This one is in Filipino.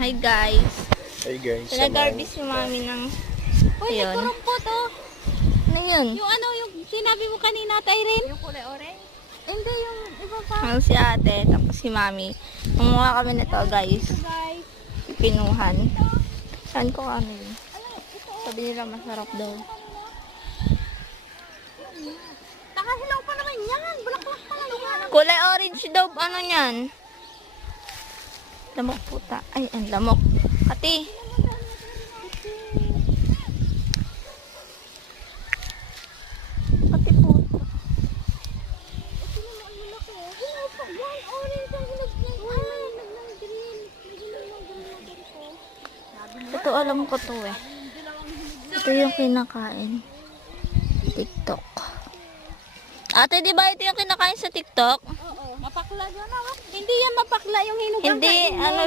Hi guys. Hey guys. Nag-harvest yung mami ng... Uy, may Ayun. kurumpot oh. Ano yun? Yung ano, yung sinabi mo kanina, Tyrin? Yung kulay orange. Hindi, yung iba pa. Ang si ate, tapos si mami. Manguha kami nito guys. Guys. Pinuhan. Saan ko kami? Sabi nila masarap daw. Nakahilaw pa naman yan. Bulaklak pa lang yan. Kulay orange daw. Ano yan? Lamok puta. Ay, ang lamok. Ate. Ate puta. Hilaw pa yan. Orange ang hinog niya. Ay, naglang green. Ito alam ko to eh. Ito yung kinakain. TikTok. Ate, di ba ito yung kinakain sa TikTok? Oo. Mapakla yun. Hindi yan mapakla yung hinog. Hindi, ano